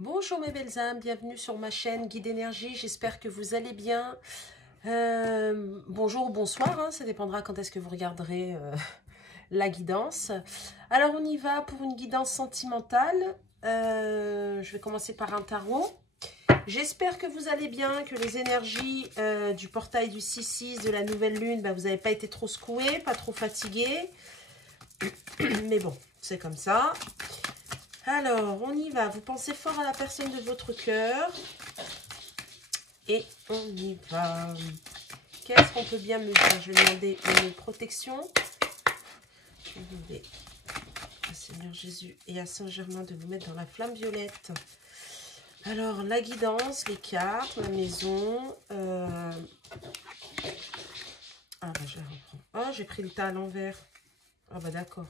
Bonjour mes belles âmes, bienvenue sur ma chaîne Guide Énergie, j'espère que vous allez bien. Bonjour ou bonsoir, hein, ça dépendra quand est-ce que vous regarderez la guidance. Alors on y va pour une guidance sentimentale. Je vais commencer par un tarot. J'espère que vous allez bien, que les énergies du portail du 6-6 de la nouvelle lune, vous n'avez pas été trop secoués, pas trop fatigués. Mais bon, c'est comme ça. Alors, on y va. Vous pensez fort à la personne de votre cœur. Et on y va. Qu'est-ce qu'on peut bien me dire? Je vais demander une protection. Je vais demander à Seigneur Jésus et à Saint-Germain de vous mettre dans la flamme violette. Alors, la guidance, les cartes, la maison. Ah, je la reprends. Oh, j'ai pris le tas à l'envers. Ah, d'accord.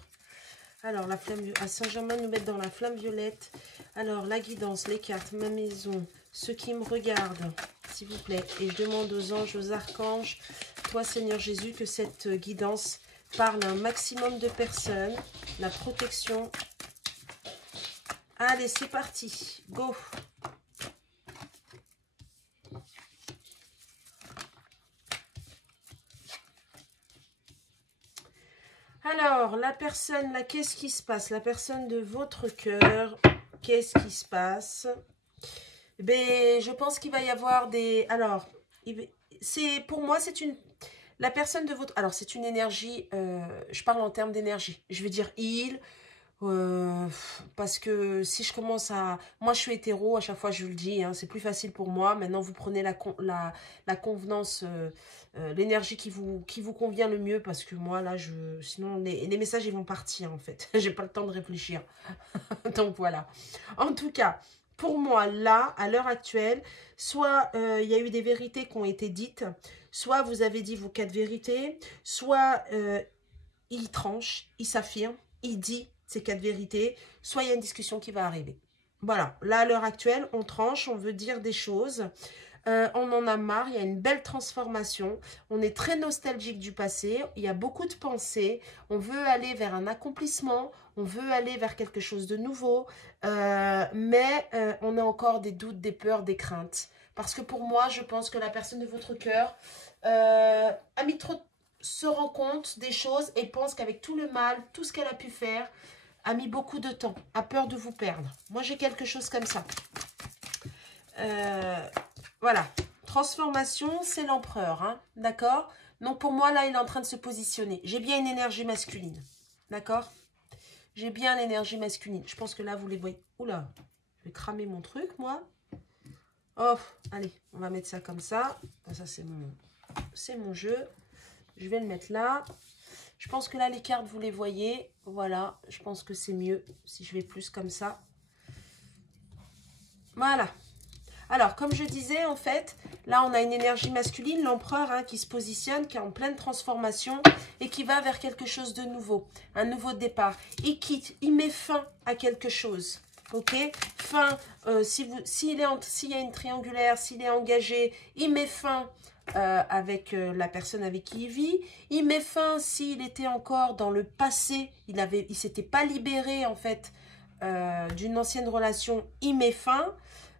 Alors, la flamme à Saint-Germain nous mettre dans la flamme violette. Alors, la guidance, les cartes, ma maison, ceux qui me regardent, s'il vous plaît. Et je demande aux anges, aux archanges, toi, Seigneur Jésus, que cette guidance parle à un maximum de personnes. La protection. Allez, c'est parti. Go. Alors, la personne, là, qu'est-ce qui se passe? La personne de votre cœur, qu'est-ce qui se passe? Je pense qu'il va y avoir des... Alors, c'est pour moi, c'est une... La personne de votre... Alors, c'est une énergie... je parle en termes d'énergie. Je vais dire il... parce que si je commence à... Moi, je suis hétéro, à chaque fois, je vous le dis, hein, c'est plus facile pour moi. Maintenant, vous prenez la convenance, l'énergie qui vous convient le mieux, parce que moi, là, sinon, les messages, ils vont partir, en fait. J'ai pas le temps de réfléchir. Donc, voilà. En tout cas, pour moi, là, à l'heure actuelle, soit il y a eu des vérités qui ont été dites, soit vous avez dit vos 4 vérités, soit il tranche, il s'affirme, il dit ces 4 vérités, soit il y a une discussion qui va arriver. Voilà, là à l'heure actuelle, on tranche, on veut dire des choses, on en a marre, il y a une belle transformation, on est très nostalgique du passé, il y a beaucoup de pensées, on veut aller vers un accomplissement, on veut aller vers quelque chose de nouveau, mais on a encore des doutes, des peurs, des craintes. Parce que pour moi, je pense que la personne de votre cœur a mis trop de se rend compte des choses et pense qu'avec tout le mal, tout ce qu'elle a pu faire, a mis beaucoup de temps, a peur de vous perdre. Moi, j'ai quelque chose comme ça. Voilà. Transformation, c'est l'empereur, hein, d'accord? Donc, pour moi, là, il est en train de se positionner. J'ai bien une énergie masculine, d'accord? J'ai bien l'énergie masculine. Je pense que là, vous les voyez. Oula, je vais cramer mon truc, moi. Oh, allez, on va mettre ça comme ça. Ça, c'est mon jeu. Je vais le mettre là. Je pense que là, les cartes, vous les voyez. Voilà, je pense que c'est mieux si je vais plus comme ça. Voilà. Alors, comme je disais, en fait, là, on a une énergie masculine, l'empereur, hein, qui se positionne, qui est en pleine transformation et qui va vers quelque chose de nouveau, un nouveau départ. Il quitte, il met fin à quelque chose. Ok, fin, s'il y a une triangulaire, s'il est engagé, il met fin avec la personne avec qui il vit. Il met fin s'il était encore dans le passé, il s'était pas libéré en fait d'une ancienne relation, il met fin.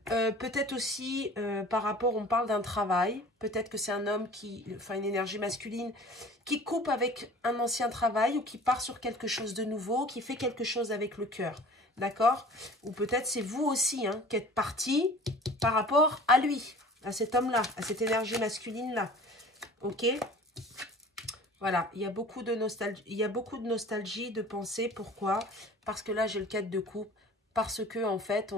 Peut-être aussi par rapport, on parle d'un travail, peut-être que c'est un homme une énergie masculine qui coupe avec un ancien travail ou qui part sur quelque chose de nouveau, qui fait quelque chose avec le cœur, d'accord? Ou peut-être c'est vous aussi hein, qui êtes parti par rapport à lui, à cet homme-là, à cette énergie masculine-là, ok? Voilà, il y a beaucoup de nostalgie, de pensée. Pourquoi? Parce que là, j'ai le 4 de coupe. Parce que, en fait,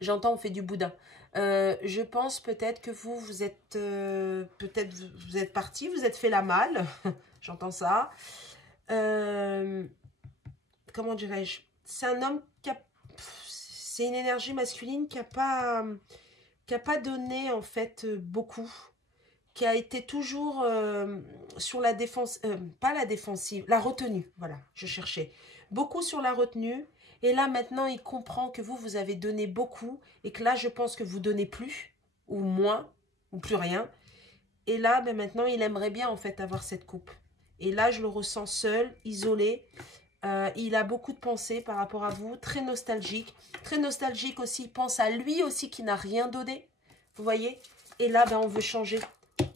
j'entends, on fait du boudin. Je pense peut-être que vous êtes... peut-être vous êtes parti, vous êtes fait la malle. J'entends ça. Comment dirais-je? C'est un homme qui a... C'est une énergie masculine qui a pas donné, en fait, beaucoup, qui a été toujours sur la défense, pas la défensive, la retenue, voilà, je cherchais. Beaucoup sur la retenue, et là maintenant il comprend que vous avez donné beaucoup, et que là je pense que vous donnez plus, ou moins, ou plus rien. Et là, maintenant il aimerait bien en fait avoir cette coupe. Et là je le ressens seul, isolé, Il a beaucoup de pensées par rapport à vous, très nostalgique. Très nostalgique aussi, il pense à lui aussi qui n'a rien donné. Vous voyez? Et là, ben, on veut changer.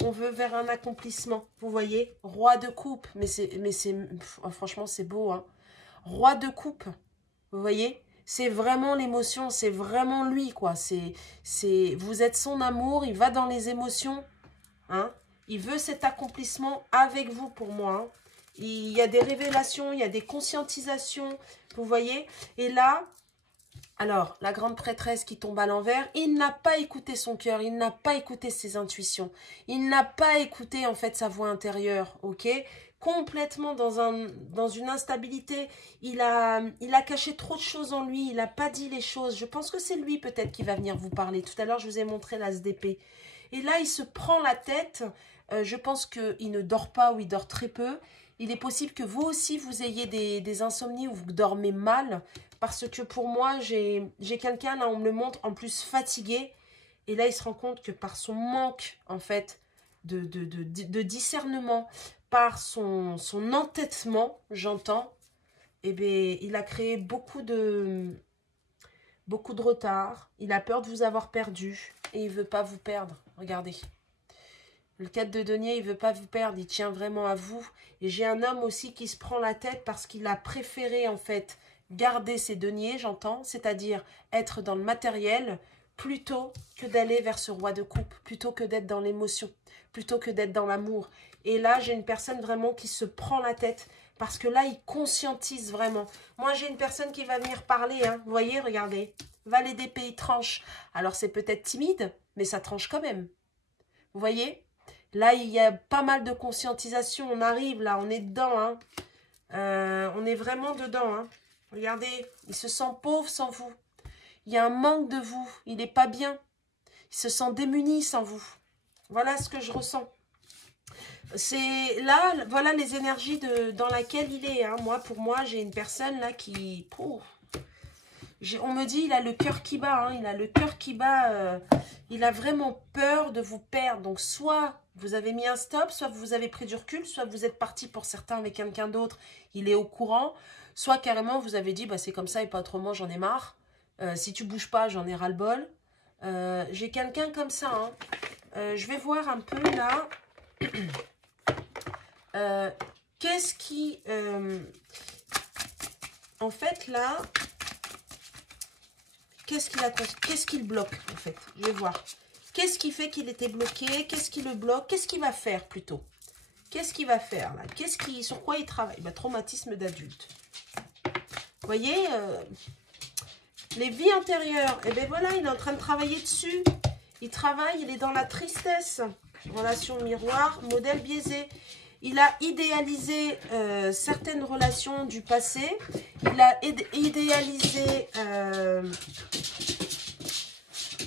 On veut vers un accomplissement. Vous voyez? Roi de coupe. Franchement, c'est beau, hein. Roi de coupe. Vous voyez? C'est vraiment l'émotion, c'est vraiment lui, quoi. Vous êtes son amour, il va dans les émotions. Hein? Il veut cet accomplissement avec vous, pour moi. Hein? Il y a des révélations, il y a des conscientisations, vous voyez. Et là, alors, la grande prêtresse qui tombe à l'envers, il n'a pas écouté son cœur, il n'a pas écouté ses intuitions. Il n'a pas écouté, en fait, sa voix intérieure, ok? Complètement dans une instabilité. Il a caché trop de choses en lui, il n'a pas dit les choses. Je pense que c'est lui, peut-être, qui va venir vous parler. Tout à l'heure, je vous ai montré l'as d'épée. Et là, il se prend la tête. Je pense qu'il ne dort pas ou il dort très peu. Il est possible que vous aussi, vous ayez des insomnies ou vous dormez mal. Parce que pour moi, j'ai quelqu'un, là, on me le montre, en plus fatigué. Et là, il se rend compte que par son manque, en fait, de discernement, par son entêtement, j'entends, eh bien, il a créé beaucoup de retard. Il a peur de vous avoir perdu et il ne veut pas vous perdre. Regardez. Le 4 de denier, il ne veut pas vous perdre. Il tient vraiment à vous. Et j'ai un homme aussi qui se prend la tête parce qu'il a préféré, en fait, garder ses deniers, j'entends, c'est-à-dire être dans le matériel, plutôt que d'aller vers ce roi de coupe, plutôt que d'être dans l'émotion, plutôt que d'être dans l'amour. Et là, j'ai une personne vraiment qui se prend la tête, parce que là, il conscientise vraiment. Moi, j'ai une personne qui va venir parler, hein. Vous voyez, regardez, valet d'épée, il tranche. Alors, c'est peut-être timide, mais ça tranche quand même. Vous voyez? Là, il y a pas mal de conscientisation. On arrive, là, on est dedans, hein. On est vraiment dedans, hein. Regardez, il se sent pauvre sans vous. Il y a un manque de vous. Il n'est pas bien. Il se sent démuni sans vous. Voilà ce que je ressens. C'est là, voilà les énergies dans laquelle il est. Hein. Pour moi, j'ai une personne là qui... on me dit, il a le cœur qui bat. Hein. Il a le cœur qui bat. Il a vraiment peur de vous perdre. Donc, soit vous avez mis un stop, soit vous avez pris du recul, soit vous êtes parti pour certains avec quelqu'un d'autre. Il est au courant. Soit carrément, vous avez dit, bah, c'est comme ça et pas autrement, j'en ai marre. Si tu bouges pas, j'en ai ras-le-bol. J'ai quelqu'un comme ça. Hein. Je vais voir un peu là. Qu'est-ce qui... en fait, là... Qu'est-ce qu'il bloque, en fait? Je vais voir. Qu'est-ce qui fait qu'il était bloqué? Qu'est-ce qui le bloque? Qu'est-ce qu'il va faire, plutôt? Qu'est-ce qu'il va faire, là? Sur quoi il travaille? Bah, traumatisme d'adulte. Vous voyez, les vies antérieures, et bien voilà, il est en train de travailler dessus. Il travaille, il est dans la tristesse. Relation miroir, modèle biaisé. Il a idéalisé certaines relations du passé. Il a idéalisé...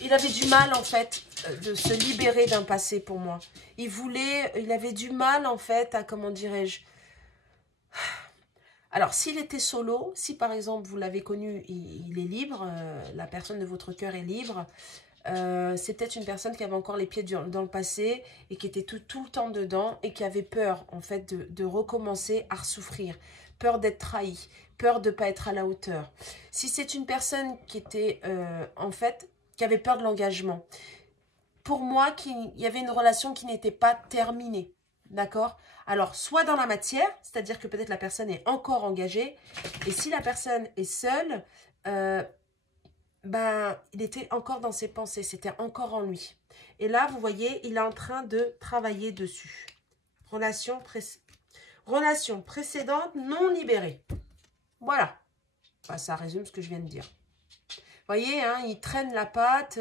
il avait du mal, en fait, de se libérer d'un passé, pour moi. Il avait du mal, en fait, à, comment dirais-je... Alors, s'il était solo, si par exemple, vous l'avez connu, il est libre, la personne de votre cœur est libre, c'est peut-être une personne qui avait encore les pieds dans le passé et qui était tout le temps dedans et qui avait peur, en fait, de recommencer à souffrir, peur d'être trahi, peur de ne pas être à la hauteur. Si c'est une personne qui était, en fait, qui avait peur de l'engagement, pour moi, il y avait une relation qui n'était pas terminée, d'accord ? Alors, soit dans la matière, c'est-à-dire que peut-être la personne est encore engagée, et si la personne est seule, il était encore dans ses pensées, c'était encore en lui. Et là, vous voyez, il est en train de travailler dessus. Relation précédente non libérée. Voilà. Ça résume ce que je viens de dire. Vous voyez, hein, il traîne la patte,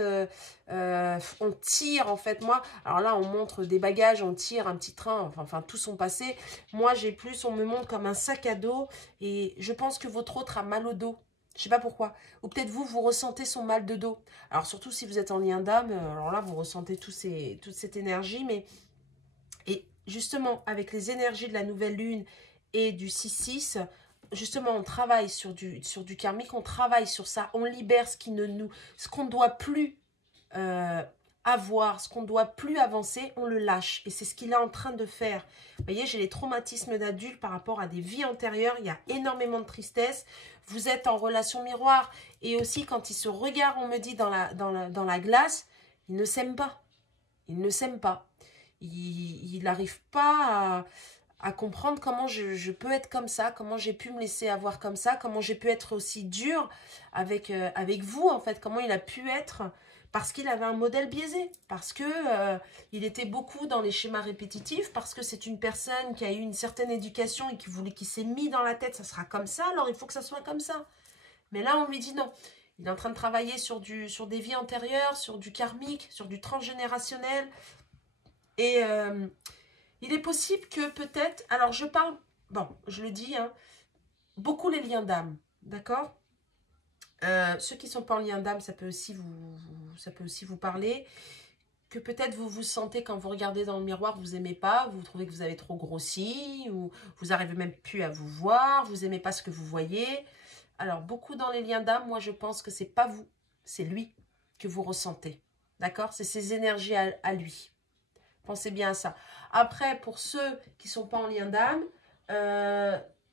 on tire en fait, moi, alors là on montre des bagages, on tire un petit train, enfin tout son passé, moi j'ai plus, on me montre comme un sac à dos, et je pense que votre autre a mal au dos, je sais pas pourquoi, ou peut-être vous ressentez son mal de dos, alors surtout si vous êtes en lien d'âme, alors là vous ressentez toute cette énergie, et justement avec les énergies de la nouvelle lune et du 6-6, justement, on travaille sur du karmique, on travaille sur ça, on libère ce qu'on ne doit plus avoir, ce qu'on ne doit plus avancer, on le lâche. Et c'est ce qu'il est en train de faire. Vous voyez, j'ai les traumatismes d'adulte par rapport à des vies antérieures. Il y a énormément de tristesse. Vous êtes en relation miroir. Et aussi, quand il se regarde, on me dit dans la glace, il ne s'aime pas. Il ne s'aime pas. Il n'arrive pas à comprendre comment je peux être comme ça, comment j'ai pu me laisser avoir comme ça, comment j'ai pu être aussi dur avec vous, en fait, comment il a pu être... Parce qu'il avait un modèle biaisé, parce que il était beaucoup dans les schémas répétitifs, parce que c'est une personne qui a eu une certaine éducation et qui s'est mis dans la tête, ça sera comme ça, alors il faut que ça soit comme ça. Mais là, on lui dit non. Il est en train de travailler sur des vies antérieures, sur du karmique, sur du transgénérationnel. Et il est possible que peut-être, alors je parle, bon, je le dis, hein, beaucoup les liens d'âme, d'accord ? Ceux qui ne sont pas en lien d'âme, ça peut aussi vous parler. Que peut-être vous vous sentez quand vous regardez dans le miroir, vous n'aimez pas, vous trouvez que vous avez trop grossi, ou vous n'arrivez même plus à vous voir, vous n'aimez pas ce que vous voyez. Alors, beaucoup dans les liens d'âme, moi je pense que ce n'est pas vous, c'est lui que vous ressentez. D'accord? C'est ses énergies à lui. Pensez bien à ça. Après, pour ceux qui ne sont pas en lien d'âme,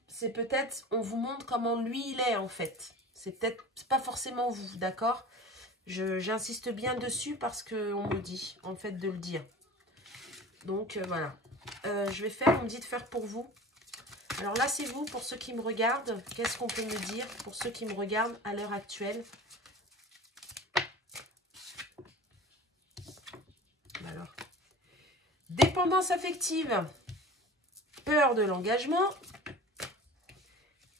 c'est peut-être, on vous montre comment lui il est en fait. C'est pas forcément vous, d'accord? J'insiste bien dessus parce qu'on me dit, en fait, de le dire. Donc, voilà. Je vais faire, on me dit de faire pour vous. Alors là, c'est vous, pour ceux qui me regardent. Qu'est-ce qu'on peut me dire pour ceux qui me regardent à l'heure actuelle? Alors, dépendance affective, peur de l'engagement,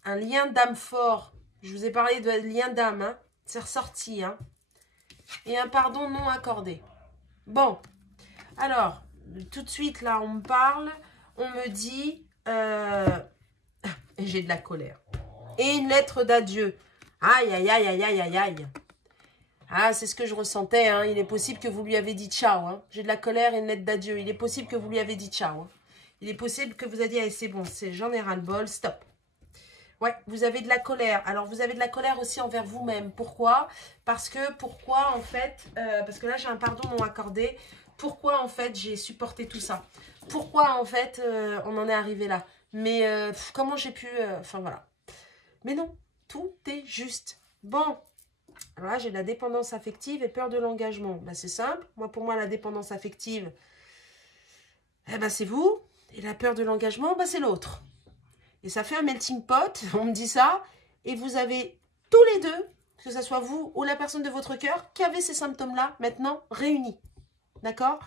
un lien d'âme fort. Je vous ai parlé de lien d'âme, hein. C'est ressorti, hein. Et un pardon non accordé. Bon, alors, tout de suite, là, on me parle, on me dit, j'ai de la colère. Et une lettre d'adieu. Aïe, aïe, aïe, aïe, aïe, aïe, aïe. Ah, c'est ce que je ressentais, hein. Il est possible que vous lui avez dit ciao, hein. J'ai de la colère et une lettre d'adieu. Il est possible que vous lui avez dit ciao, hein. Il est possible que vous ayez dit, allez, c'est bon, j'en ai ras-le-bol, stop. Ouais, vous avez de la colère. Alors, vous avez de la colère aussi envers vous-même. Pourquoi? Parce que, pourquoi, en fait, parce que là, j'ai un pardon non accordé. Pourquoi, en fait, j'ai supporté tout ça? Pourquoi, en fait, on en est arrivé là? Mais comment j'ai pu... Enfin, voilà. Mais non, tout est juste. Bon, alors là, j'ai de la dépendance affective et peur de l'engagement. Ben, c'est simple. Moi, pour moi, la dépendance affective, eh ben, c'est vous. Et la peur de l'engagement, ben, c'est l'autre. Et ça fait un melting pot, on me dit ça. Et vous avez tous les deux, que ce soit vous ou la personne de votre cœur, qui avez ces symptômes-là, maintenant, réunis. D'accord?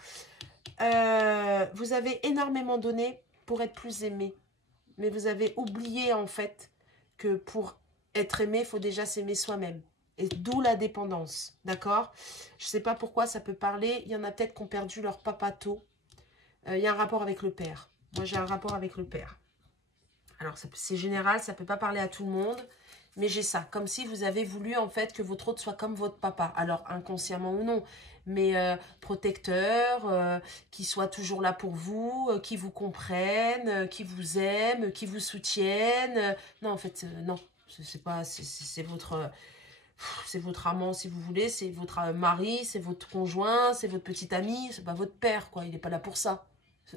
Vous avez énormément donné pour être plus aimé. Mais vous avez oublié, en fait, que pour être aimé, il faut déjà s'aimer soi-même. Et d'où la dépendance. D'accord? Je ne sais pas pourquoi ça peut parler. Il y en a peut-être qui ont perdu leur papa tôt. Il y a un rapport avec le père. Moi, j'ai un rapport avec le père. Alors, c'est général, ça ne peut pas parler à tout le monde, mais j'ai ça. Comme si vous avez voulu, en fait, que votre autre soit comme votre papa. Alors, inconsciemment ou non, mais protecteur, qui soit toujours là pour vous, qui vous comprenne, qui vous aime, qui vous soutienne. Non, en fait, non. C'est pas... C'est votre... C'est votre amant, si vous voulez, c'est votre mari, c'est votre conjoint, c'est votre petit ami, c'est pas votre père, quoi. Il n'est pas là pour ça.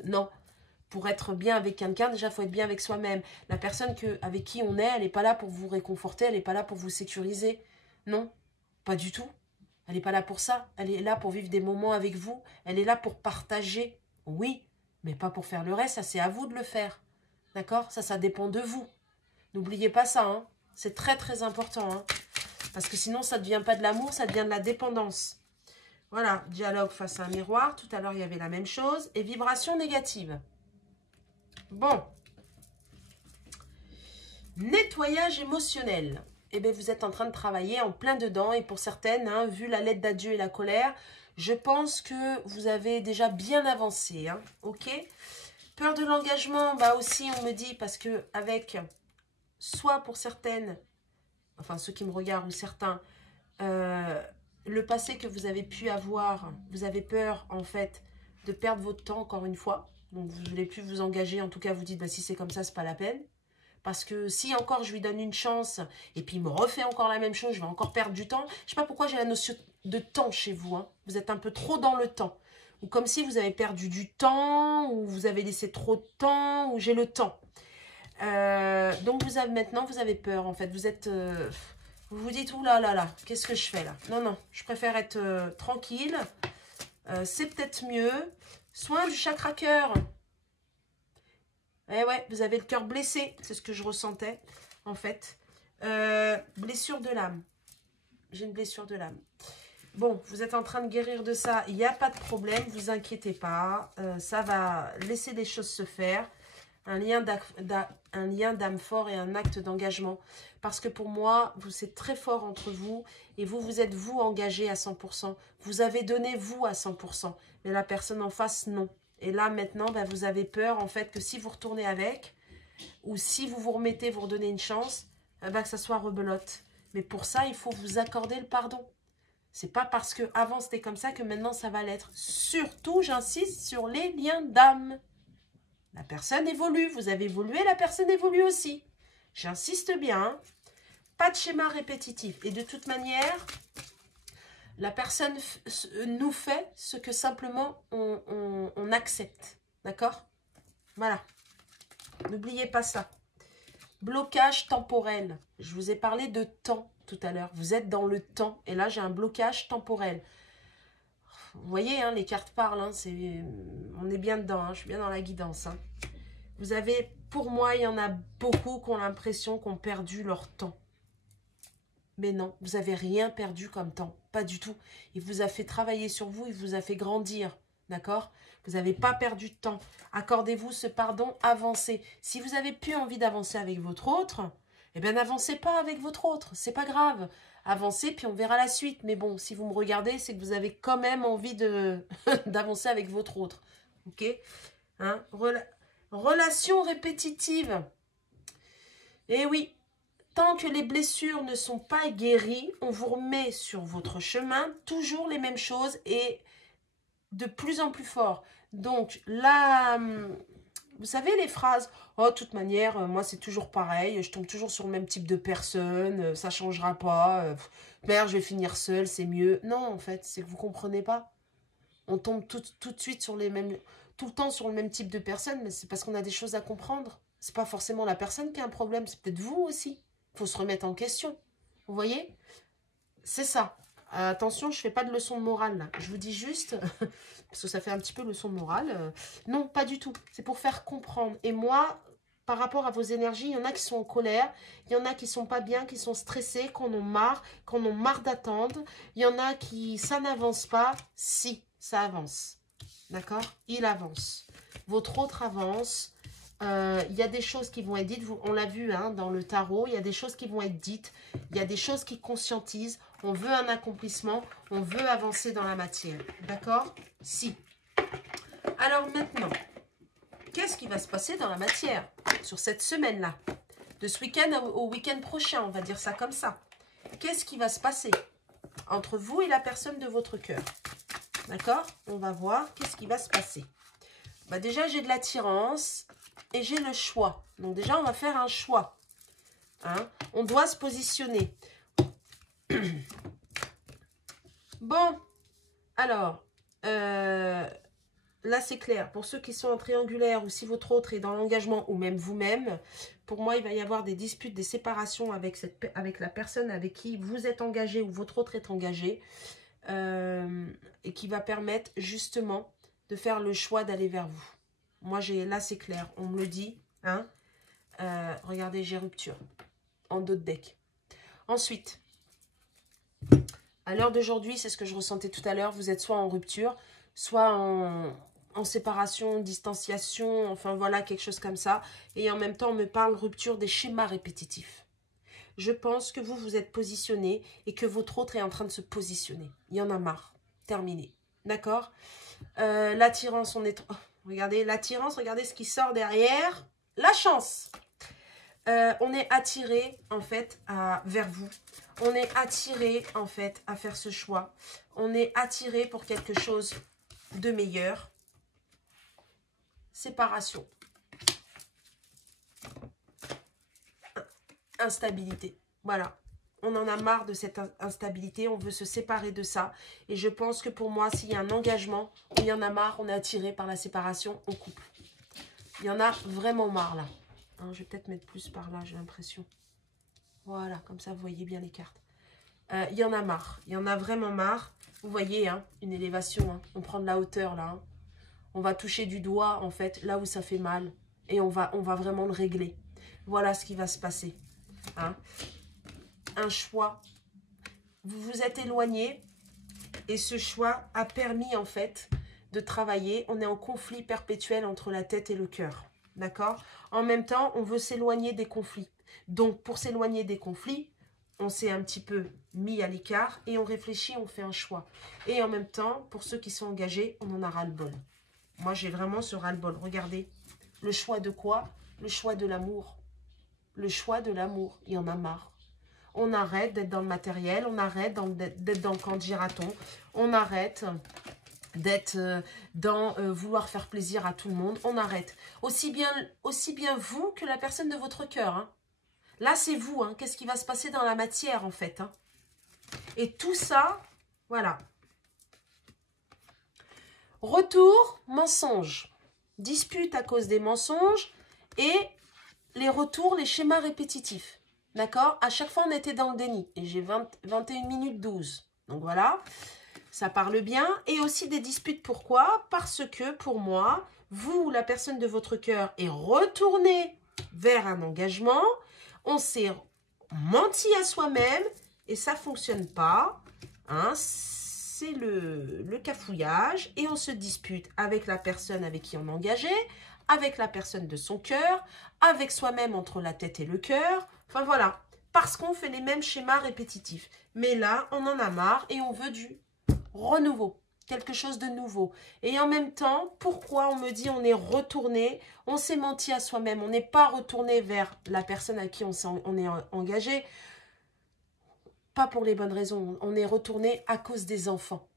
Non. Pour être bien avec quelqu'un, déjà, il faut être bien avec soi-même. La personne avec qui on est, elle n'est pas là pour vous réconforter, elle n'est pas là pour vous sécuriser. Non, pas du tout. Elle n'est pas là pour ça. Elle est là pour vivre des moments avec vous. Elle est là pour partager. Oui, mais pas pour faire le reste. Ça, c'est à vous de le faire. D'accord? Ça dépend de vous. N'oubliez pas ça. Hein. C'est très, très important. Hein. Parce que sinon, ça ne devient pas de l'amour, ça devient de la dépendance. Voilà, dialogue face à un miroir. Tout à l'heure, il y avait la même chose. Et vibration négative. Bon. Nettoyage émotionnel. Eh bien, vous êtes en train de travailler en plein dedans. Et pour certaines, hein, vu la lettre d'adieu et la colère, je pense que vous avez déjà bien avancé. Hein, ok. Peur de l'engagement, bah aussi, on me dit, parce que avec, soit pour certaines, enfin ceux qui me regardent ou certains, le passé que vous avez pu avoir, vous avez peur, en fait, de perdre votre temps, encore une fois. Donc, vous ne voulez plus vous engager. En tout cas, vous dites, bah, si c'est comme ça, c'est pas la peine. Parce que si encore je lui donne une chance, et puis il me refait encore la même chose, je vais encore perdre du temps. Je ne sais pas pourquoi j'ai la notion de temps chez vous. Hein. Vous êtes un peu trop dans le temps. Ou comme si vous avez perdu du temps, ou vous avez laissé trop de temps, ou j'ai le temps. Donc maintenant, vous avez peur en fait. Vous êtes... vous vous dites, ouh là là là, qu'est-ce que je fais là? Non, non, je préfère être tranquille. C'est peut-être mieux. Soin du chakra cœur. Eh ouais, vous avez le cœur blessé. C'est ce que je ressentais, en fait. Blessure de l'âme. J'ai une blessure de l'âme. Bon, vous êtes en train de guérir de ça. Il n'y a pas de problème, vous inquiétez pas. Ça va laisser les choses se faire. Un lien d'âme fort et un acte d'engagement. Parce que pour moi, c'est très fort entre vous. Et vous êtes vous engagé à 100%. Vous avez donné vous à 100%. Mais la personne en face, non. Et là, maintenant, ben, vous avez peur, en fait, que si vous retournez avec, ou si vous vous remettez, vous redonnez une chance, ben, que ça soit rebelote. Mais pour ça, il faut vous accorder le pardon. C'est pas parce que avant c'était comme ça que maintenant ça va l'être. Surtout, j'insiste sur les liens d'âme. La personne évolue, vous avez évolué, la personne évolue aussi. J'insiste bien, hein. Pas de schéma répétitif. Et de toute manière, la personne nous fait ce que simplement on accepte. D'accord? Voilà. N'oubliez pas ça. Blocage temporel. Je vous ai parlé de temps tout à l'heure. Vous êtes dans le temps. Et là, j'ai un blocage temporel. Vous voyez, hein, les cartes parlent. Hein, on est bien dedans. Hein, je suis bien dans la guidance. Hein. Vous avez, pour moi, il y en a beaucoup qui ont l'impression qu'on a perdu leur temps. Mais non, vous n'avez rien perdu comme temps. Pas du tout. Il vous a fait travailler sur vous. Il vous a fait grandir. D'accord? Vous n'avez pas perdu de temps. Accordez-vous ce pardon, avancez. Si vous n'avez plus envie d'avancer avec votre autre, eh bien n'avancez pas avec votre autre. C'est pas grave. Avancez, puis on verra la suite. Mais bon, si vous me regardez, c'est que vous avez quand même envie d'avancer avec votre autre. Ok? Hein? Relation répétitive. Eh oui, tant que les blessures ne sont pas guéries, on vous remet sur votre chemin toujours les mêmes choses et de plus en plus fort. Donc là, vous savez les phrases, oh de toute manière, moi c'est toujours pareil, je tombe toujours sur le même type de personne, ça changera pas, merde je vais finir seule, c'est mieux. Non en fait, c'est que vous comprenez pas. On tombe tout de suite sur les mêmes, tout le temps sur le même type de personne, mais c'est parce qu'on a des choses à comprendre. C'est pas forcément la personne qui a un problème, c'est peut-être vous aussi. Il faut se remettre en question. Vous voyez? C'est ça. Attention, je ne fais pas de leçon de morale là. Je vous dis juste, parce que ça fait un petit peu leçon de morale. Non, pas du tout. C'est pour faire comprendre. Et moi, par rapport à vos énergies, il y en a qui sont en colère, il y en a qui sont pas bien, qui sont stressés, qui en ont marre d'attendre. Il y en a qui, ça n'avance pas. Si, ça avance. D'accord? Il avance. Votre autre avance. Il y a des choses qui vont être dites, on l'a vu hein, dans le tarot, il y a des choses qui vont être dites, il y a des choses qui conscientisent, on veut un accomplissement, on veut avancer dans la matière, d'accord? Si. Alors maintenant, qu'est-ce qui va se passer dans la matière sur cette semaine-là? De ce week-end au week-end prochain, on va dire ça comme ça. Qu'est-ce qui va se passer entre vous et la personne de votre cœur? D'accord? On va voir qu'est-ce qui va se passer. Bah déjà, j'ai de l'attirance. Et j'ai le choix. Donc déjà, on va faire un choix. Hein? On doit se positionner. Bon. Alors. Là, c'est clair. Pour ceux qui sont en triangulaire ou si votre autre est dans l'engagement ou même vous-même, pour moi, il va y avoir des disputes, des séparations avec la personne avec qui vous êtes engagé ou votre autre est engagé. Et qui va permettre justement de faire le choix d'aller vers vous. Moi, là, c'est clair. On me le dit. Hein. Regardez, j'ai rupture. En dos de deck. Ensuite, à l'heure d'aujourd'hui, c'est ce que je ressentais tout à l'heure. Vous êtes soit en rupture, soit en séparation, distanciation. Enfin, voilà, quelque chose comme ça. Et en même temps, on me parle rupture des schémas répétitifs. Je pense que vous êtes positionné et que votre autre est en train de se positionner. Il y en a marre. Terminé. D'accord? L'attirance, on est... Regardez, l'attirance, regardez ce qui sort derrière. La chance. On est attiré, en fait, vers vous. On est attiré, en fait, à faire ce choix. On est attiré pour quelque chose de meilleur. Séparation. instabilité. Voilà. On en a marre de cette instabilité, on veut se séparer de ça. Et je pense que pour moi, s'il y a un engagement, il y en a marre, on est attiré par la séparation, on coupe. Il y en a vraiment marre là. Hein, je vais peut-être mettre plus par là, j'ai l'impression. Voilà, comme ça vous voyez bien les cartes. Il y en a marre, il y en a vraiment marre. Vous voyez, hein, une élévation, hein, on prend de la hauteur là. Hein. On va toucher du doigt en fait là où ça fait mal. Et on va vraiment le régler. Voilà ce qui va se passer. Hein. Un choix. Vous vous êtes éloigné et ce choix a permis en fait de travailler. On est en conflit perpétuel entre la tête et le cœur. D'accord? En même temps, on veut s'éloigner des conflits. Donc, pour s'éloigner des conflits, on s'est un petit peu mis à l'écart et on réfléchit, on fait un choix. Et en même temps, pour ceux qui sont engagés, on en a ras-le-bol. Moi, j'ai vraiment ce ras-le-bol. Regardez, le choix de quoi? Le choix de l'amour. Le choix de l'amour. Il y en a marre. On arrête d'être dans le matériel, on arrête d'être dans le camp de Giraton, on arrête d'être dans vouloir faire plaisir à tout le monde, on arrête. Aussi bien vous que la personne de votre cœur. Hein. Là, c'est vous. Hein. Qu'est-ce qui va se passer dans la matière, en fait. Hein. Et tout ça, voilà. Retour, mensonge. Dispute à cause des mensonges et les retours, les schémas répétitifs. D'accord? À chaque fois, on était dans le déni. Et j'ai 21 minutes 12. Donc voilà, ça parle bien. Et aussi des disputes. Pourquoi? Parce que pour moi, vous, la personne de votre cœur, est retournée vers un engagement. On s'est menti à soi-même et ça ne fonctionne pas. Hein? C'est le cafouillage. Et on se dispute avec la personne avec qui on est engagé, avec la personne de son cœur, avec soi-même entre la tête et le cœur. Enfin voilà, parce qu'on fait les mêmes schémas répétitifs. Mais là, on en a marre et on veut du renouveau, quelque chose de nouveau. Et en même temps, pourquoi on me dit on est retourné, on s'est menti à soi-même, on n'est pas retourné vers la personne à qui on est engagé. Pas pour les bonnes raisons, on est retourné à cause des enfants.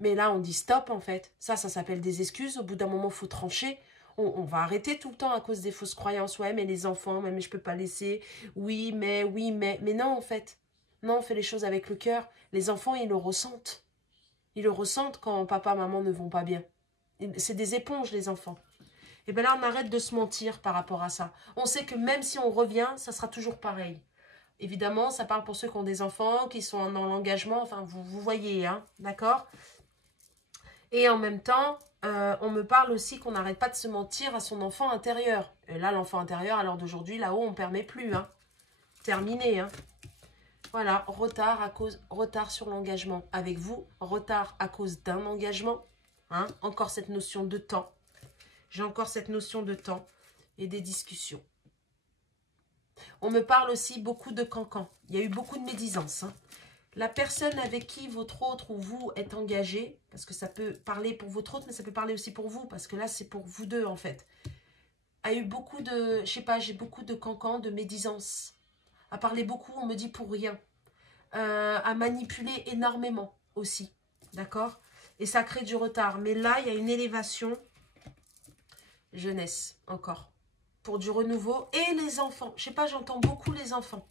Mais là, on dit stop en fait. Ça s'appelle des excuses. Au bout d'un moment, il faut trancher. On va arrêter tout le temps à cause des fausses croyances. Ouais, mais les enfants, mais je ne peux pas laisser. Oui, mais. Mais non, en fait. Non, on fait les choses avec le cœur. Les enfants, ils le ressentent. Ils le ressentent quand papa, maman ne vont pas bien. C'est des éponges, les enfants. Et bien là, on arrête de se mentir par rapport à ça. On sait que même si on revient, ça sera toujours pareil. Évidemment, ça parle pour ceux qui ont des enfants, qui sont dans l'engagement. Enfin, vous voyez, hein, d'accord? Et en même temps, on me parle aussi qu'on n'arrête pas de se mentir à son enfant intérieur. Et là, l'enfant intérieur, à l'heure d'aujourd'hui, là-haut, on ne permet plus. Hein. Terminé. Hein. Voilà, retard sur l'engagement avec vous. Retard à cause d'un engagement. Hein. Encore cette notion de temps. J'ai encore cette notion de temps et des discussions. On me parle aussi beaucoup de cancan. Il y a eu beaucoup de médisance. Hein. La personne avec qui votre autre ou vous êtes engagé, parce que ça peut parler pour votre autre, mais ça peut parler aussi pour vous, parce que là, c'est pour vous deux, en fait, a eu beaucoup de, je sais pas, j'ai beaucoup de cancans, de médisance. À parler beaucoup, on me dit pour rien. À manipuler énormément aussi, d'accord? Et ça crée du retard. Mais là, il y a une élévation jeunesse, encore, pour du renouveau. Et les enfants, je sais pas, j'entends beaucoup les enfants.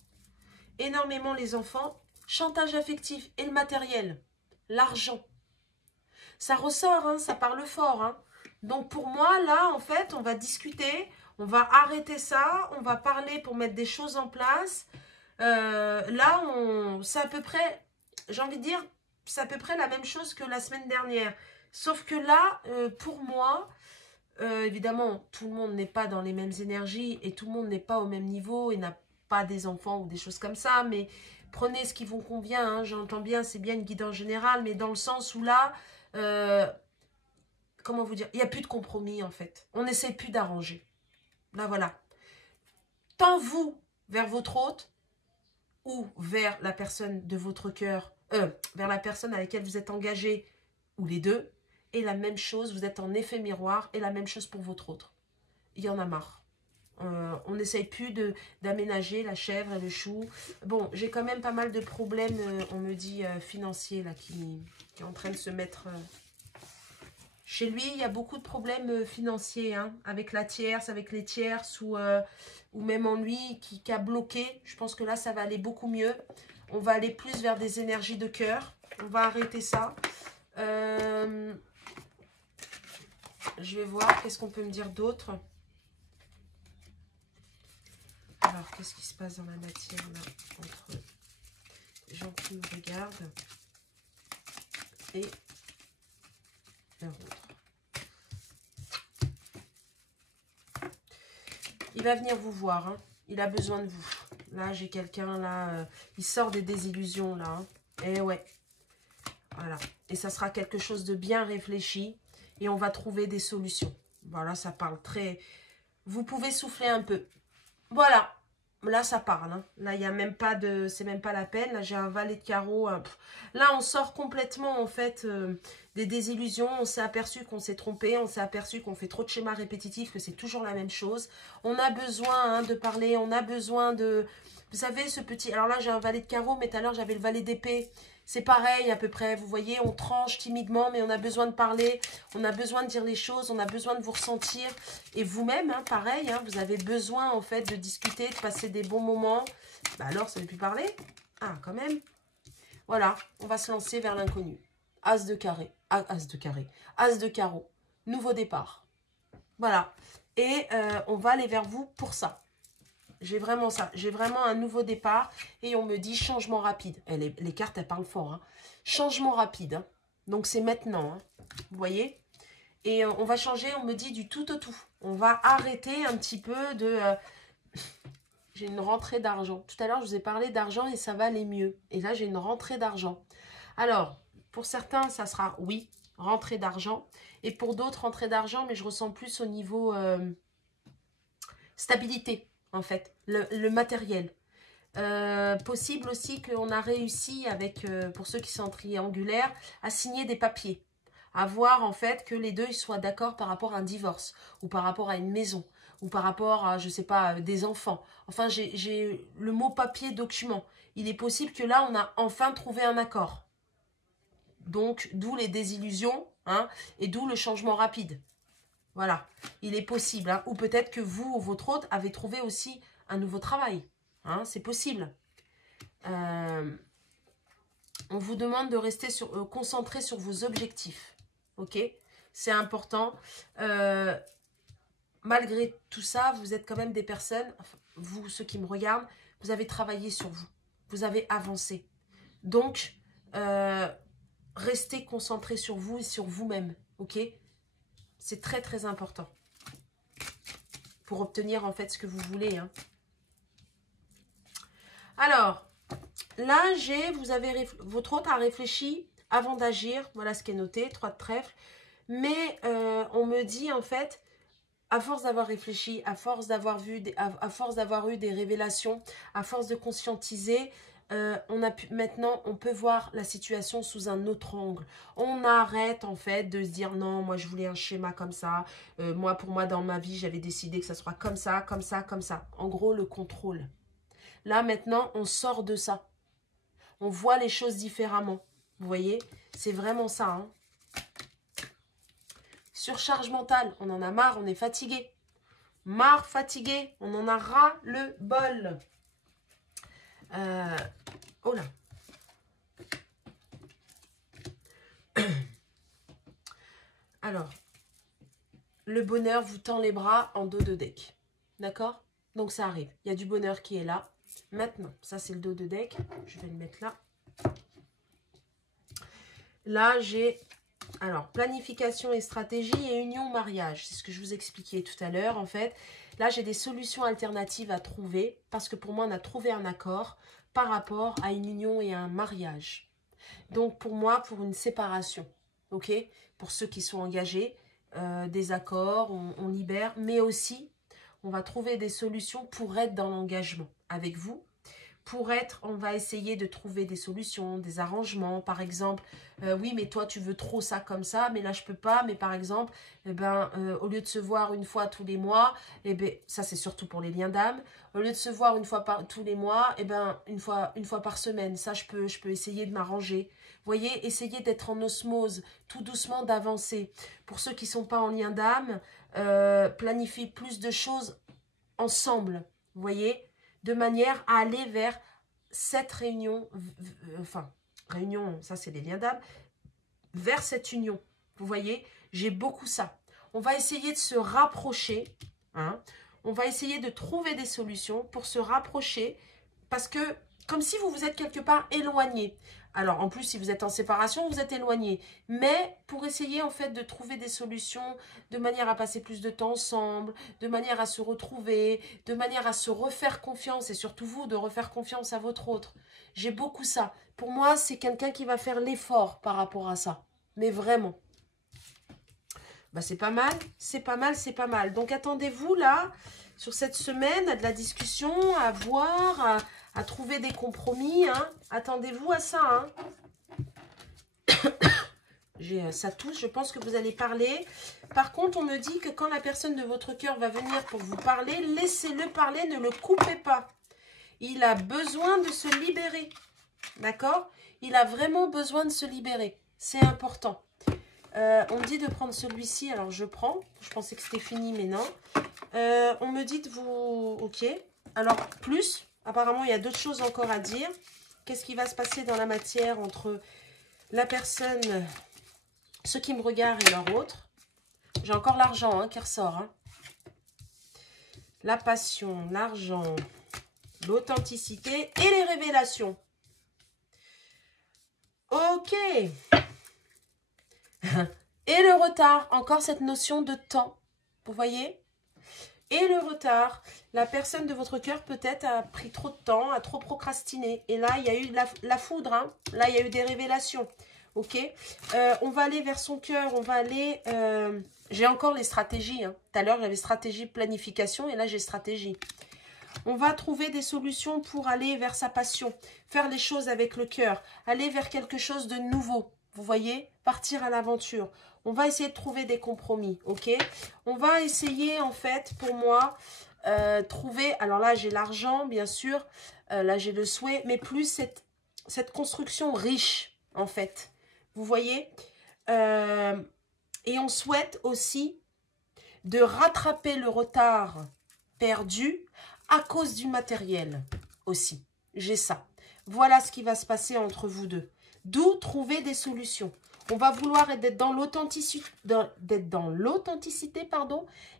Énormément les enfants. Chantage affectif et le matériel, l'argent. Ça ressort, hein, ça parle fort. Hein. Donc pour moi, là, en fait, on va discuter, on va arrêter ça, on va parler pour mettre des choses en place. Là, c'est à peu près, j'ai envie de dire, c'est à peu près la même chose que la semaine dernière. Sauf que là, pour moi, évidemment, tout le monde n'est pas dans les mêmes énergies et tout le monde n'est pas au même niveau et n'a pas des enfants ou des choses comme ça, mais prenez ce qui vous convient, hein, j'entends bien, c'est bien une guidance générale, mais dans le sens où là, comment vous dire, il n'y a plus de compromis en fait. On n'essaie plus d'arranger. Là, voilà. Tant vous, vers votre hôte, ou vers la personne de votre cœur, vers la personne avec laquelle vous êtes engagé, ou les deux, et la même chose, vous êtes en effet miroir, et la même chose pour votre autre. Il y en a marre. On n'essaye plus d'aménager la chèvre et le chou. Bon, j'ai quand même pas mal de problèmes, on me dit, financiers, là, qui est en train de se mettre... Chez lui, il y a beaucoup de problèmes financiers, hein, avec la tierce, avec les tierces, ou même en lui qui a bloqué. Je pense que là, ça va aller beaucoup mieux. On va aller plus vers des énergies de cœur. On va arrêter ça. Je vais voir, qu'est-ce qu'on peut me dire d'autre? Alors, qu'est-ce qui se passe dans la matière, là, entre les gens qui me regardent et leur autre. Il va venir vous voir, hein. Il a besoin de vous. Là, j'ai quelqu'un, là, il sort des désillusions, là. Hein. Et ouais, voilà. Et ça sera quelque chose de bien réfléchi. Et on va trouver des solutions. Voilà, ça parle très... Vous pouvez souffler un peu. Voilà. Là, ça parle. Hein. Là, il n'y a même pas de... C'est même pas la peine. Là, j'ai un valet de carreau. Là, on sort complètement, en fait, des désillusions. On s'est aperçu qu'on s'est trompé. On s'est aperçu qu'on fait trop de schémas répétitifs, que c'est toujours la même chose. On a besoin de parler. On a besoin de... Vous savez, ce petit... Alors là, j'ai un valet de carreau, mais tout à l'heure, j'avais le valet d'épée. C'est pareil à peu près, vous voyez, on tranche timidement, mais on a besoin de parler, on a besoin de dire les choses, on a besoin de vous ressentir. Et vous-même, hein, pareil, hein, vous avez besoin en fait de discuter, de passer des bons moments. Bah alors, ça ne veut plus parler? Ah, quand même. Voilà, on va se lancer vers l'inconnu. As de carré, as de carré, as de carreau, nouveau départ. Voilà, et on va aller vers vous pour ça. J'ai vraiment ça. J'ai vraiment un nouveau départ. Et on me dit changement rapide. Les cartes, elles parlent fort. Hein. Changement rapide. Hein. Donc, c'est maintenant. Hein. Vous voyez? Et on va changer, on me dit, du tout au tout. On va arrêter un petit peu de... j'ai une rentrée d'argent. Tout à l'heure, je vous ai parlé d'argent et ça va aller mieux. Et là, j'ai une rentrée d'argent. Alors, pour certains, ça sera, oui, rentrée d'argent. Et pour d'autres, rentrée d'argent, mais je ressens plus au niveau stabilité. En fait, le matériel. Possible aussi qu'on a réussi avec, pour ceux qui sont en triangulaire, à signer des papiers. À voir en fait que les deux ils soient d'accord par rapport à un divorce, ou par rapport à une maison, ou par rapport à, je sais pas, des enfants. Enfin, j'ai le mot papier, document. Il est possible que là, on a enfin trouvé un accord. Donc, d'où les désillusions, hein, et d'où le changement rapide. Voilà, il est possible. Hein. Ou peut-être que vous ou votre autre avez trouvé aussi un nouveau travail. Hein, c'est possible. On vous demande de rester concentré sur vos objectifs. Ok? C'est important. Malgré tout ça, vous êtes quand même des personnes, vous, ceux qui me regardent, vous avez travaillé sur vous. Vous avez avancé. Donc, restez concentré sur vous et sur vous-même. Ok? C'est très, très important. Pour obtenir, en fait, ce que vous voulez. Hein. Alors, là, votre hôte a réfléchi avant d'agir. Voilà ce qui est noté, 3 de trèfle. Mais on me dit, en fait, à force d'avoir réfléchi, à force d'avoir eu des révélations, à force de conscientiser, maintenant, on peut voir la situation sous un autre angle. On arrête, en fait, de se dire, non, moi, je voulais un schéma comme ça. Pour moi, dans ma vie, j'avais décidé que ça soit comme ça, comme ça, comme ça. En gros, le contrôle. Là, maintenant, on sort de ça. On voit les choses différemment. Vous voyez? C'est vraiment ça. Hein. Surcharge mentale. On en a marre, on est fatigué. Marre, fatigué. On en a ras le bol. Oh là. Alors, le bonheur vous tend les bras en dos de deck. D'accord? Donc, ça arrive. Il y a du bonheur qui est là. Maintenant, ça, c'est le dos de deck. Je vais le mettre là. Là, j'ai... Alors, planification et stratégie et union mariage. C'est ce que je vous expliquais tout à l'heure, en fait. Là, j'ai des solutions alternatives à trouver parce que pour moi, on a trouvé un accord par rapport à une union et à un mariage. Donc, pour moi, pour une séparation, ok? Pour ceux qui sont engagés, des accords, on libère, mais aussi, on va trouver des solutions pour être dans l'engagement avec vous, on va essayer de trouver des solutions, des arrangements. Par exemple, oui, mais toi, tu veux trop ça comme ça, mais là, je peux pas. Mais par exemple, au lieu de se voir une fois tous les mois, ça, c'est surtout pour les liens d'âme. Au lieu de se voir une fois tous les mois, une fois par semaine. Ça, je peux essayer de m'arranger. Vous voyez, essayez d'être en osmose, tout doucement d'avancer. Pour ceux qui ne sont pas en lien d'âme, planifiez plus de choses ensemble, vous voyez, de manière à aller vers cette réunion, réunion, ça c'est les liens d'âme, vers cette union. Vous voyez, j'ai beaucoup ça. On va essayer de se rapprocher, hein, on va essayer de trouver des solutions pour se rapprocher, parce que comme si vous vous êtes quelque part éloigné. Alors, en plus, si vous êtes en séparation, vous êtes éloigné. Mais pour essayer, en fait, de trouver des solutions de manière à passer plus de temps ensemble, de manière à se retrouver, de manière à se refaire confiance, et surtout vous, de refaire confiance à votre autre. J'ai beaucoup ça. Pour moi, c'est quelqu'un qui va faire l'effort par rapport à ça. Mais vraiment. Bah, c'est pas mal, c'est pas mal, c'est pas mal. Donc, attendez-vous, là, sur cette semaine, à de la discussion, à voir, à trouver des compromis, hein. Attendez-vous à ça, hein. Ça touche, je pense que vous allez parler. Par contre, on me dit que quand la personne de votre cœur va venir pour vous parler, laissez-le parler, ne le coupez pas. Il a besoin de se libérer, d'accord? Il a vraiment besoin de se libérer, c'est important. On me dit de prendre celui-ci, alors je prends. Je pensais que c'était fini, mais non. On me dit de vous... Ok. Alors, plus... Apparemment, il y a d'autres choses encore à dire. Qu'est-ce qui va se passer dans la matière entre la personne, ceux qui me regardent et leur autre? J'ai encore l'argent hein, qui ressort. Hein. La passion, l'argent, l'authenticité et les révélations. Ok. Et le retard, encore cette notion de temps. Vous voyez? Et le retard, la personne de votre cœur peut-être a pris trop de temps, a trop procrastiné. Et là, il y a eu la foudre, hein. Là, il y a eu des révélations. Ok, on va aller vers son cœur, on va aller... j'ai encore les stratégies. Hein. Tout à l'heure, j'avais stratégie, planification, et là, j'ai stratégie. On va trouver des solutions pour aller vers sa passion, faire les choses avec le cœur, aller vers quelque chose de nouveau. Vous voyez, partir à l'aventure. On va essayer de trouver des compromis, ok? On va essayer, en fait, pour moi, trouver... Alors là, j'ai l'argent, bien sûr. Là, j'ai le souhait, mais plus cette construction riche, en fait. Vous voyez? Et on souhaite aussi de rattraper le retard perdu à cause du matériel aussi. J'ai ça. Voilà ce qui va se passer entre vous deux. D'où trouver des solutions. On va vouloir être dans l'authenticité,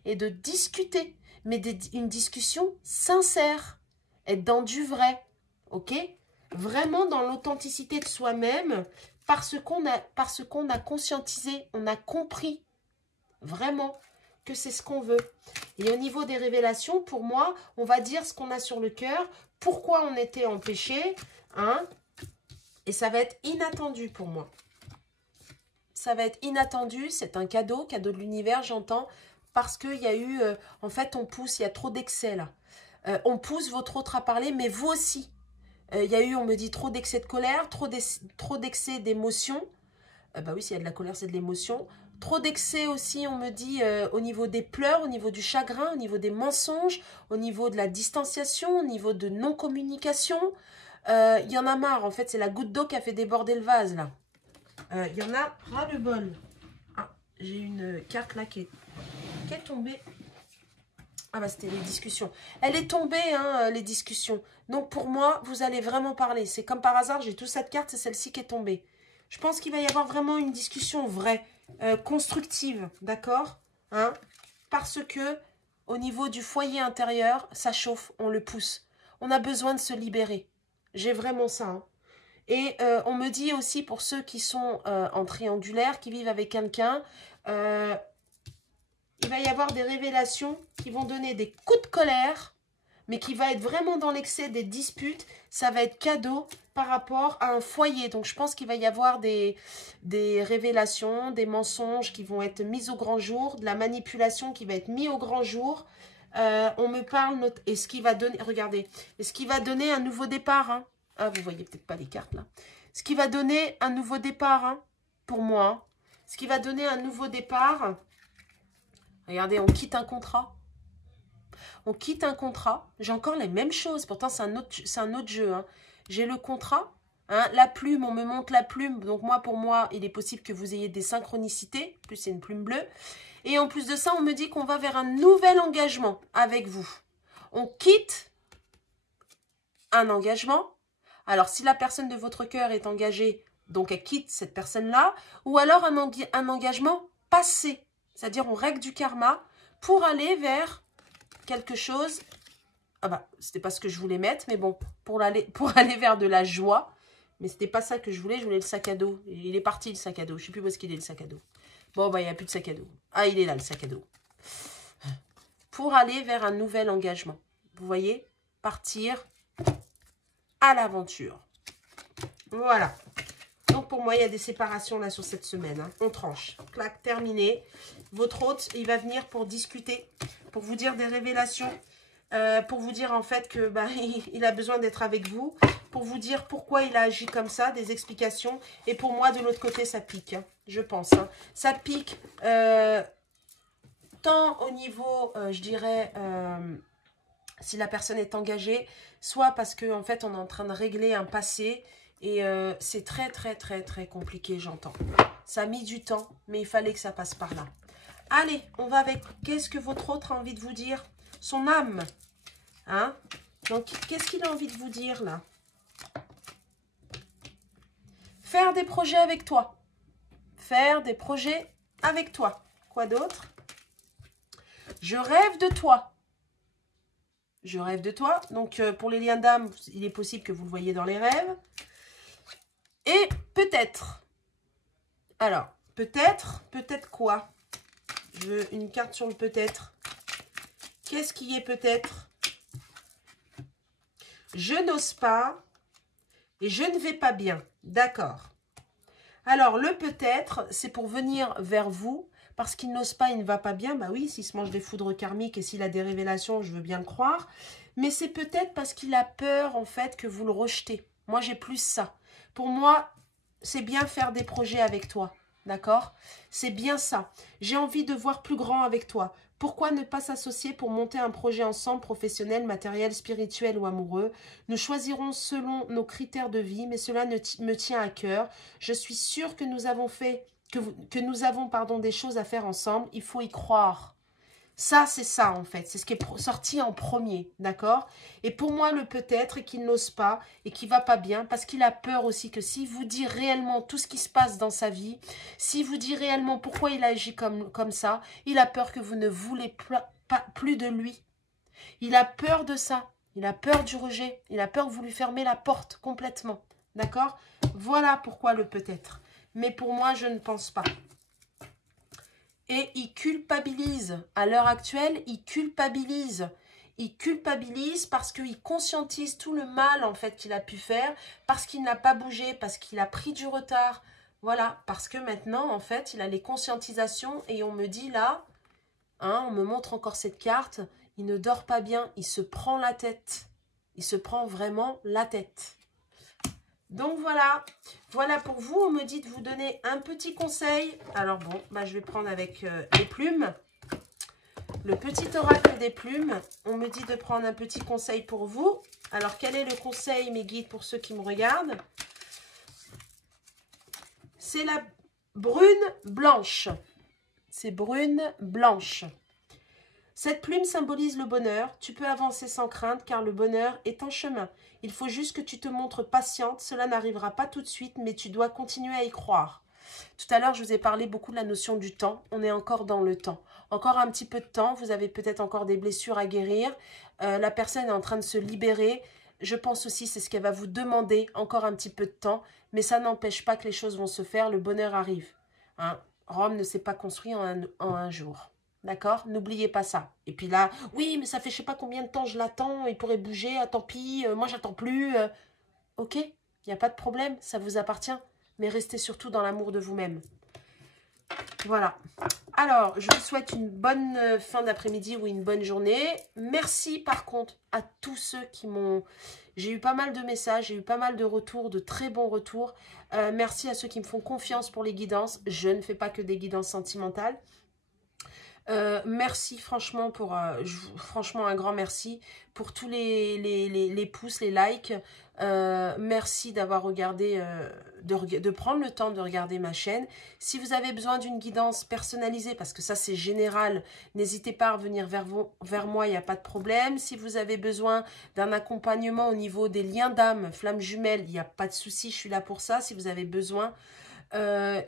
et de discuter, mais une discussion sincère, être dans du vrai, ok? Vraiment dans l'authenticité de soi-même, parce qu'on a conscientisé, on a compris vraiment que c'est ce qu'on veut. Et au niveau des révélations, pour moi, on va dire ce qu'on a sur le cœur, pourquoi on était empêché, hein? Et ça va être inattendu pour moi. Ça va être inattendu, c'est un cadeau de l'univers, j'entends, parce qu'il y a eu, en fait, on pousse, il y a trop d'excès là. On pousse votre autre à parler, mais vous aussi. Il y a eu, on me dit, trop d'excès de colère, trop d'excès d'émotion. Bah oui, s'il y a de la colère, c'est de l'émotion. Trop d'excès aussi, on me dit, au niveau des pleurs, au niveau du chagrin, au niveau des mensonges, au niveau de la distanciation, au niveau de non-communication. Il y en a marre, en fait, c'est la goutte d'eau qui a fait déborder le vase, là. Il y en a ras le bol. Ah, j'ai une carte là qui est tombée. Ah bah c'était les discussions. Elle est tombée, hein, les discussions. Donc pour moi, vous allez vraiment parler. C'est comme par hasard, j'ai toute cette carte, c'est celle-ci qui est tombée. Je pense qu'il va y avoir vraiment une discussion vraie, constructive, d'accord, hein, parce que au niveau du foyer intérieur, ça chauffe, on le pousse. On a besoin de se libérer. J'ai vraiment ça, hein. Et on me dit aussi pour ceux qui sont en triangulaire, qui vivent avec quelqu'un, il va y avoir des révélations qui vont donner des coups de colère, mais qui va être vraiment dans l'excès des disputes. Ça va être cadeau par rapport à un foyer. Donc je pense qu'il va y avoir des révélations, des mensonges qui vont être mis au grand jour, de la manipulation qui va être mise au grand jour. On me parle, est-ce qu'il va donner, regardez, est-ce qu'il va donner un nouveau départ, hein? Ah, vous voyez peut-être pas les cartes, là. Ce qui va donner un nouveau départ, hein, pour moi. Hein. Ce qui va donner un nouveau départ. Regardez, on quitte un contrat. On quitte un contrat. J'ai encore les mêmes choses. Pourtant, c'est un autre jeu. Hein. J'ai le contrat. Hein, la plume, on me montre la plume. Donc, moi, pour moi, il est possible que vous ayez des synchronicités. En plus, c'est une plume bleue. Et en plus de ça, on me dit qu'on va vers un nouvel engagement avec vous. On quitte un engagement. Alors, si la personne de votre cœur est engagée, donc elle quitte cette personne-là, ou alors un engagement passé. C'est-à-dire, on règle du karma pour aller vers quelque chose. Ah bah, c'était pas ce que je voulais mettre, mais bon, pour aller vers de la joie. Mais c'était pas ça que je voulais le sac à dos. Il est parti, le sac à dos. Je sais plus où est-ce qu'il est, le sac à dos. Bon, bah, il n'y a plus de sac à dos. Ah, il est là, le sac à dos. Pour aller vers un nouvel engagement. Vous voyez? Partir à l'aventure. Voilà. Donc, pour moi, il y a des séparations là sur cette semaine. Hein. On tranche. Clac, terminé. Votre hôte, il va venir pour discuter, pour vous dire des révélations, pour vous dire en fait que bah, il a besoin d'être avec vous, pour vous dire pourquoi il a agi comme ça, des explications. Et pour moi, de l'autre côté, ça pique, hein, je pense. Hein. Ça pique tant au niveau, je dirais, si la personne est engagée, soit parce qu'en fait, on est en train de régler un passé. Et c'est très, très, très, très compliqué, j'entends. Ça a mis du temps, mais il fallait que ça passe par là. Allez, on va avec qu'est-ce que votre autre a envie de vous dire? Son âme. Hein? Donc, qu'est-ce qu'il a envie de vous dire, là? Faire des projets avec toi. Faire des projets avec toi. Quoi d'autre? Je rêve de toi. Je rêve de toi. Donc, pour les liens d'âme, il est possible que vous le voyez dans les rêves. Et peut-être. Alors, peut-être quoi? Je veux une carte sur le peut-être. Qu'est-ce qui est peut-être? Je n'ose pas et je ne vais pas bien. D'accord. Alors, le peut-être, c'est pour venir vers vous. Parce qu'il n'ose pas, il ne va pas bien. Bah oui, s'il se mange des foudres karmiques et s'il a des révélations, je veux bien le croire. Mais c'est peut-être parce qu'il a peur, en fait, que vous le rejetez. Moi, j'ai plus ça. Pour moi, c'est bien faire des projets avec toi. D'accord? C'est bien ça. J'ai envie de voir plus grand avec toi. Pourquoi ne pas s'associer pour monter un projet ensemble, professionnel, matériel, spirituel ou amoureux? Nous choisirons selon nos critères de vie, mais cela me tient à cœur. Je suis sûre que nous avons des choses à faire ensemble. Il faut y croire. Ça, c'est ça, en fait. C'est ce qui est sorti en premier, d'accord? Et pour moi, le peut-être est qu'il n'ose pas et qu'il va pas bien parce qu'il a peur aussi que s'il vous dit réellement tout ce qui se passe dans sa vie, s'il vous dit réellement pourquoi il agit comme ça, il a peur que vous ne voulez plus de lui. Il a peur de ça. Il a peur du rejet. Il a peur que vous lui fermez la porte complètement, d'accord? Voilà pourquoi le peut-être. Mais pour moi, je ne pense pas. Et il culpabilise. À l'heure actuelle, il culpabilise. Il culpabilise parce qu'il conscientise tout le mal en fait qu'il a pu faire, parce qu'il n'a pas bougé, parce qu'il a pris du retard. Voilà, parce que maintenant, en fait, il a les conscientisations et on me dit là, hein, on me montre encore cette carte, il ne dort pas bien, il se prend la tête. Il se prend vraiment la tête. Donc voilà, voilà pour vous, on me dit de vous donner un petit conseil. Alors bon, bah, je vais prendre avec les plumes. Le petit oracle des plumes, on me dit de prendre un petit conseil pour vous. Alors quel est le conseil, mes guides, pour ceux qui me regardent? C'est la brune blanche. C'est brune blanche. Cette plume symbolise le bonheur. Tu peux avancer sans crainte car le bonheur est en chemin. Il faut juste que tu te montres patiente. Cela n'arrivera pas tout de suite, mais tu dois continuer à y croire. Tout à l'heure, je vous ai parlé beaucoup de la notion du temps. On est encore dans le temps. Encore un petit peu de temps. Vous avez peut-être encore des blessures à guérir. La personne est en train de se libérer. Je pense aussi c'est ce qu'elle va vous demander. Encore un petit peu de temps. Mais ça n'empêche pas que les choses vont se faire. Le bonheur arrive. Hein? Rome ne s'est pas construit en un jour. D'accord? N'oubliez pas ça. Et puis là, oui, mais ça fait je sais pas combien de temps je l'attends, il pourrait bouger, ah, tant pis, moi j'attends plus. Ok, il n'y a pas de problème, ça vous appartient. Mais restez surtout dans l'amour de vous-même. Voilà. Alors, je vous souhaite une bonne fin d'après-midi ou une bonne journée. Merci par contre à tous ceux qui m'ont... J'ai eu pas mal de messages, j'ai eu pas mal de retours, de très bons retours. Merci à ceux qui me font confiance pour les guidances. Je ne fais pas que des guidances sentimentales. Merci franchement franchement un grand merci pour tous les pouces, les likes. Merci d'avoir regardé, de prendre le temps de regarder ma chaîne. Si vous avez besoin d'une guidance personnalisée, parce que ça c'est général, n'hésitez pas à revenir vers moi, il n'y a pas de problème. Si vous avez besoin d'un accompagnement au niveau des liens d'âme, flammes jumelles, il n'y a pas de souci, je suis là pour ça. Si vous avez besoin...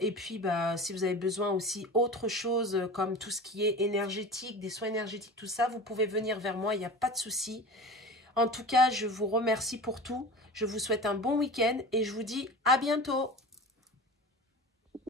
et puis, bah, si vous avez besoin aussi autre chose, comme tout ce qui est énergétique, des soins énergétiques, tout ça, vous pouvez venir vers moi, il n'y a pas de souci. En tout cas, je vous remercie pour tout. Je vous souhaite un bon week-end et je vous dis à bientôt.